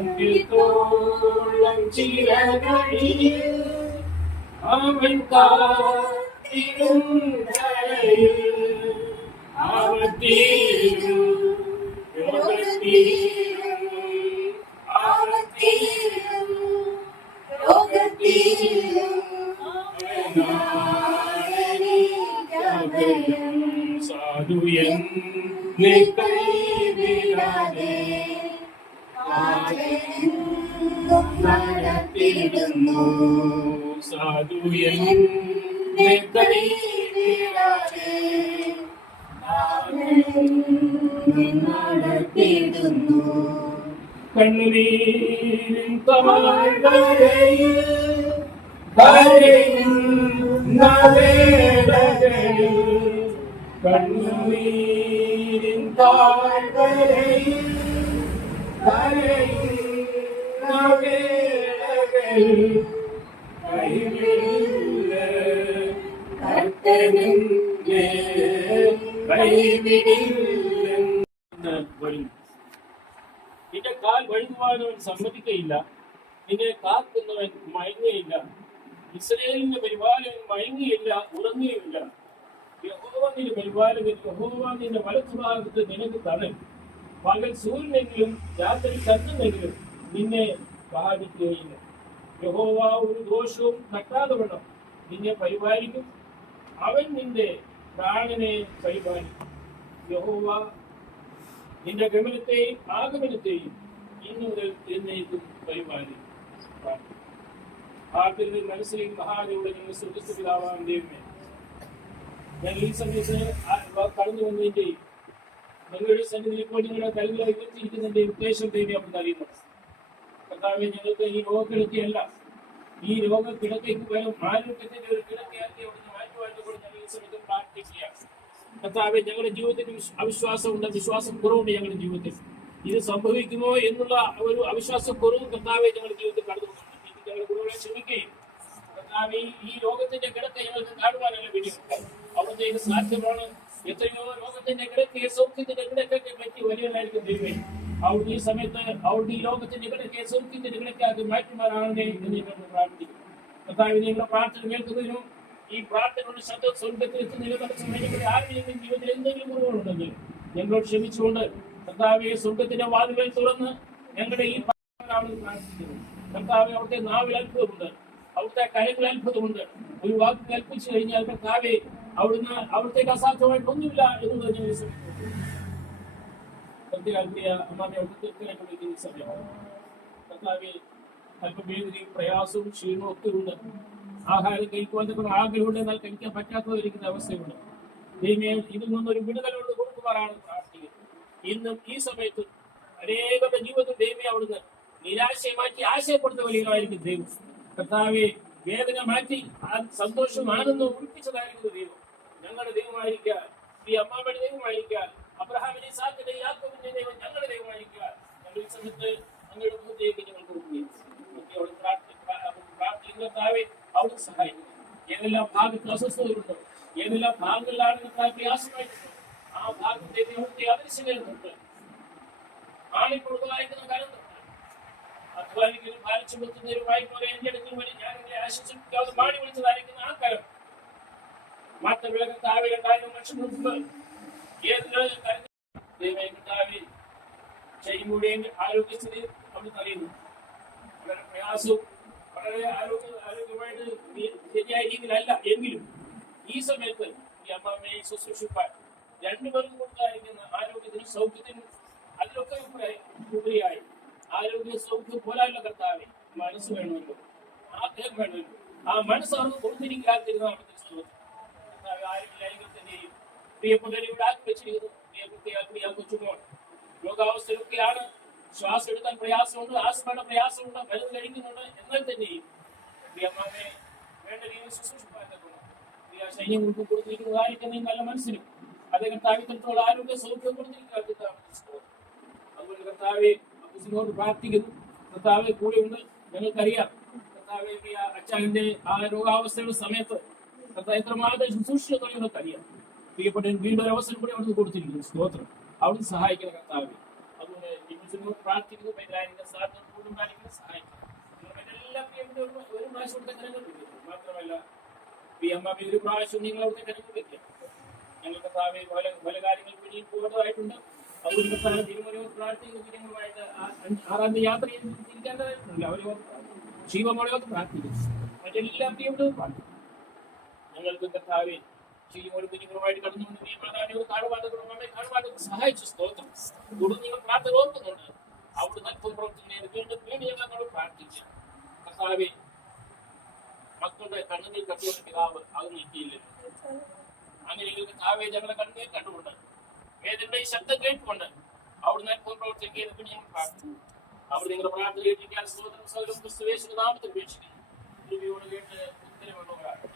അന്ത്യത്തോളം ചിരകഴിയിൽ അവൻ കാത്തിരും ധരയിൽ ആവത്തിലും രോഗത്തിലും ആവത്തിലും രോഗത്തിലും സാധുയൻ കൈവിടാതെ നടത്തിടുന്നു സാധുയൻ കൈവിടാതെ നടത്തിടുന്നു കണ്ണുനീരിൻ താഴ്വരയിൽ കരയുന്ന വേളകളിൽ കണ്ണുനീരിൻ താഴ്വരയിൽ കരയുന്ന വേളകളിൽ കൈവിടില്ല കർത്തനെന്നെ കൈവിടില്ലെന്ന് വരുന്നു. നിന്റെ കാൽ വഴുകുവാനവൻ സമ്മതിക്കയില്ല, നിന്നെ കാക്കുന്നവൻ മയങ്ങയില്ല. ഇസ്രായേലിന്റെ പരിപാലകൻ മയങ്ങിയില്ല, ഉറങ്ങിയുമില്ല. യഹോവ നിന്റെ പരിപാലകൻ, യഹോവ നിന്റെ വലത്തുഭാഗത്ത് നിനക്ക് തണൽ. പകൽ സൂര്യനെങ്കിലും രാത്രി ചന്ദ്രനെങ്കിലും നിന്നെ ബാധിക്കുകയില്ല. യഹോവ ഒരു ദോഷവും തട്ടാതെ വേണം നിന്നെ പരിപാലിക്കും. അവൻ നിന്റെ പ്രാണനെ പരിപാലിക്കും. യഹോവ നിന്റെ ഗമനത്തെയും ആഗമനത്തെയും ഇന്നു മുതൽ എന്നേക്കും പരിപാലിക്കും. ആർക്കും മനസ്സിലേക്ക് മഹാദേവയുടെ ഞങ്ങൾ സ്വർഗസ്ഥപിതാവാൻ ദൈവമേ, ഞങ്ങൾ ഈ സമയത്ത് കടന്നു വന്നതിന്റെയും ഞങ്ങളുടെ സന്നിധിയിൽ ഇപ്പോൾ നിങ്ങളുടെ കരുതൽ ഉയർത്തിയിരിക്കുന്നതിന്റെ ഉദ്ദേശം ദൈവം നമ്മൾ അറിയുന്നു. കർത്താവെ, ഞങ്ങൾക്ക് ഈ രോഗക്കിടക്കയല്ല, ഈ രോഗക്കിടക്കയ്ക്ക് പകരം ആരോഗ്യത്തിന്റെ ഒരു കിടക്കയാക്കി അവിടുന്ന് മാറ്റുവാനുകൊണ്ട് ഞങ്ങൾ ഈ സമയത്ത് പ്രാർത്ഥിക്കുകയാണ്. കർത്താവെ, ഞങ്ങളുടെ ജീവിതത്തിൽ അവിശ്വാസമുണ്ട്, വിശ്വാസം കുറവുണ്ട്. ഞങ്ങളുടെ ജീവിതത്തിൽ ഇത് സംഭവിക്കുമോ എന്നുള്ള ഒരു അവിശ്വാസം കുറവ് കർത്താവെ ഞങ്ങളുടെ ജീവിതത്തിൽ കടന്നു ഞങ്ങളുടെ ഗുരുവിനെ ക്ഷമിക്കുകയും കർത്താവെ ഈ രോഗത്തിന്റെ കിടക്ക ഞങ്ങൾക്ക് കാണുവാനല്ല വേണ്ടി അവിടത്തേക്ക് സാധ്യമാണ്. എത്രയോ രോഗത്തിന്റെ കിടക്കയെ സൗഖ്യത്തിന്റെ കിടക്കൊക്കെ പറ്റി വലിയവനായിരിക്കും ദൈവമേ. അവിടുന്ന് ഈ സമയത്ത് അവിടുന്ന് ഈ ലോകത്തിന്റെ കിടക്കയെ സൗഖ്യത്തിന്റെ കിടക്കാക്കി മാറ്റുമാറാകണേ എന്ന് ഞങ്ങൾ പ്രാർത്ഥിക്കും. കർത്താവെ, നിങ്ങളുടെ പ്രാർത്ഥന കേൾക്കുന്നതിനും ഈ പ്രാർത്ഥനയുടെ ശബ്ദ സ്വർഗത്തിൽ നിലനിർത്തുന്നതിനും ആരുടെയും ജീവിതത്തിൽ എന്തെങ്കിലും കുറവുണ്ടെങ്കിൽ ഞങ്ങളോട് ക്ഷമിച്ചുകൊണ്ട് കർത്താവെ സ്വർഗത്തിന്റെ വാതിലുകൾ തുറന്ന് ഞങ്ങളുടെ ഈ പ്രാർത്ഥിക്കുന്നു. കർത്താവെ, അവിടുത്തെ നാവിൽ അത്ഭുതമുണ്ട്, അവിടുത്തെ കരങ്ങളിൽ അത്ഭുതമുണ്ട്. ഒരു വാക്ക് കൽപ്പിച്ചു കഴിഞ്ഞാൽ കർത്താവെ അവിടുന്ന് അവിടത്തേക്ക് അസാധ്യമായിട്ട് ഒന്നുമില്ല എന്നുള്ളത് ഞങ്ങൾ സമയം കർത്താവെ അല്പം വേദനയും പ്രയാസവും ക്ഷീണവും ഒക്കെ ഉണ്ട്. ആഹാരം കഴിക്കുവാൻ ആഗ്രഹമുണ്ട്, എന്നാൽ കഴിക്കാൻ പറ്റാത്തവരിക്കുന്ന അവസ്ഥയുണ്ട്. ദൈവമേ, ഇതിൽ നിന്നൊരു വിടുതലോട് കൊടുക്കുവാനാണ് പ്രാർത്ഥിക്കുന്നത്. ഇന്നും ഈ സമയത്ത് അനേകരുടെ ജീവിതത്തിൽ ദൈവമേ അവിടുന്ന് നിരാശയെ മാറ്റി ആശയപ്പെടുന്ന വലിയതായിരിക്കും ദൈവം. കർത്താവെ, വേദന മാറ്റി സന്തോഷം ആനന്ദം ഉറപ്പിച്ചതായിരിക്കുന്ന ദൈവം ഞങ്ങളുടെ ദൈവമായിരിക്കുക. ഈ അമ്മാമ്മയുടെ ദൈവമായിരിക്കുക. അബ്രഹാമിനെ സാധ്യത യാക്കോബിന്റെ ദൈവം ഞങ്ങളുടെ ദൈവമായിരിക്കുക. ഞങ്ങൾ ഈ സമയത്ത് ഞങ്ങളുടെ മുഖത്തേക്ക് ഞങ്ങൾ കൊടുക്കുകയും പ്രാർത്ഥിക്കുന്നതാവേ അവിടുന്ന് സഹായിക്കുന്നു. ഏതെല്ലാം ഭാഗത്ത് അസ്വസ്ഥതകളുണ്ടോ, ഏതെല്ലാം ഭാഗങ്ങളിലാണ് പ്രയാസമായിട്ടുണ്ടോ, ആ ഭാഗത്തേക്ക് അവിടുത്തെ അദൃശ്യങ്ങളുണ്ട്. ആണിക്കൊടുക്കുന്നതായിരിക്കുന്ന കാലത്ത് അധ്വാനിക്കലും ഭാരിച്ചു കൊടുക്കുന്നവരുമായി പോലെ എന്റെ അടുത്തും വഴി ഞാൻ എന്നെ ആശ്വസിപ്പിക്കാതെ മാടി വിളിച്ചതായിരിക്കുന്ന ആ കാലം മാറ്റ വിളകത്താവെ 2000 വർഷം മുമ്പ് ചെയ്യുമ്പോഴേയും ആരോഗ്യസ്ഥിതി നമ്മൾ അറിയുന്നു. വളരെ പ്രയാസവും വളരെ ആരോഗ്യമായിട്ട് ശരിയായ രീതിയിലല്ല എങ്കിലും ഈ സമയത്ത് ഈ അമ്മയെ ശുശ്രൂഷിപ്പാൻ രണ്ടുപേർക്കും കൊടുത്തായിരിക്കുന്ന ആരോഗ്യത്തിനും സൗഖ്യത്തിനും അതിലൊക്കെ ഉപരിയായി ആരോഗ്യ സൗഖ്യം പോലായുള്ള കർത്താവെ മനസ്സ് വേണമല്ലോ, ആഗ്രഹം വേണമല്ലോ. ആ മനസ്സ് അവർക്ക് കൊടുത്തിരിക്കാതിരുന്ന അവിടുത്തെ കർത്താവ് ആരോഗ്യത്തിന്റെയും പ്രിയപ്പെട്ടവരുടെ ആക്കി വെച്ചിരിക്കുന്നു. പ്രിയ കൊച്ചുമോൾ രോഗാവസ്ഥയിലൊക്കെയാണ്, ശ്വാസം എടുക്കാൻ പ്രയാസമുണ്ട്, ആസ്മയുടെ പ്രയാസമുണ്ട്, മരുന്ന് കഴിക്കുന്നുണ്ട്. എന്നാൽ തന്നെയും പ്രിയമ്മയെ വേണ്ട രീതിയിൽ ശുശ്രൂഷിപ്പാൻ പ്രിയ സൈന്യം കൊടുത്തിരിക്കുന്നതായിരിക്കുന്ന നല്ല മനസ്സിനും അതേ കർത്താവിത്തോളം ആരോഗ്യ സൗഖ്യം കൊടുത്തിരിക്കുക. അതുപോലെ കർത്താവെ ോട് പ്രാർത്ഥിക്കുന്നു. കർത്താവെ കൂടെയുണ്ട്. ഞങ്ങൾക്കറിയാം കർത്താവെ അച്ഛന്റെ ആ രോഗാവസ്ഥയുടെ സമയത്ത് കർത്താവ് എത്രമാത്രം ശുശ്രൂഷിച്ചെന്ന് ഞങ്ങൾക്കറിയാം. പ്രിയപ്പെട്ട വീണ്ടും ഒരു അവസരം കൂടി അവിടുന്ന് കൊടുത്തിരിക്കുന്നു. സ്തോത്രം. അവിടുന്ന് സഹായിക്കുന്ന കർത്താവെ. അതുകൊണ്ട് നിങ്ങൾ പ്രാർത്ഥിക്കുന്നു പരിഹാരിക്കുന്ന സാധനം കൂടുതലും പാലിക്കുന്ന സഹായിക്കും എല്ലാ പ്രിയപ്പെട്ട ഒരു പ്രാവശ്യം കൊടുത്ത കരങ്ങൾ വെക്കുന്നു മാത്രമല്ല അമ്മ ഒരു പ്രാവശ്യം നിങ്ങൾ അവിടുത്തെ കരങ്ങൾ വെക്കുക ഞങ്ങൾക്ക് താവേ പല കാര്യങ്ങൾക്ക് വേണ്ടി പോകുന്നതായിട്ടുണ്ട് അതുകൊണ്ട് തിരുമലയോ പ്രാർത്ഥിക്കുന്നതുമായിട്ട് 6-ാം തീയതി യാത്ര ചെയ്ത് തിരിക്കേണ്ടതായിട്ടുണ്ട് അവരോ ശിവമോളയോ പ്രാർത്ഥിക്കും മറ്റെല്ലാ പ്രിയപ്പെട്ടതും പ്രാർത്ഥിക്കും ഞങ്ങൾക്ക് കർത്താവേ ശിവമോട് കുഞ്ഞുങ്ങളുമായിട്ട് കടന്നുകൊണ്ട് നിയമപ്രധാനവും കാടുപാടും സഹായിച്ചു സ്തോത്രം തുടർന്ന് നിങ്ങൾ പ്രാർത്ഥന ഓർക്കുന്നുണ്ട് അവിടെ അല്പം പ്രവർത്തിക്കുന്നത് വീണ്ടും ഞങ്ങൾ പ്രാർത്ഥിക്കാം കർത്താവേ മക്കളുടെ കണ്ണുനീർ കട്ടുകൊണ്ട് പിതാവ് അത് നീക്കിയില്ലല്ലോ അങ്ങനെ കർത്താവേ ഞങ്ങളുടെ കണ്ണുനീർ കണ്ടുകൊണ്ട് വേദനയുടെ ശബ്ദം കേട്ടുകൊണ്ട് അവിടുന്ന് അല്പം പ്രവർത്തിക്കുന്നത് ഞങ്ങൾ പ്രാർത്ഥിക്കും അവിടെ നിങ്ങളുടെ പ്രാർത്ഥന കേട്ടിരിക്കാൻ സ്തോത്രം സൗരം ക്രിസ്തുവേശുവിന്റെ നാമത്തിൽ ഉപേക്ഷിക്കുന്നു കേട്ട് ഉത്തരവുള്ളവരാണ്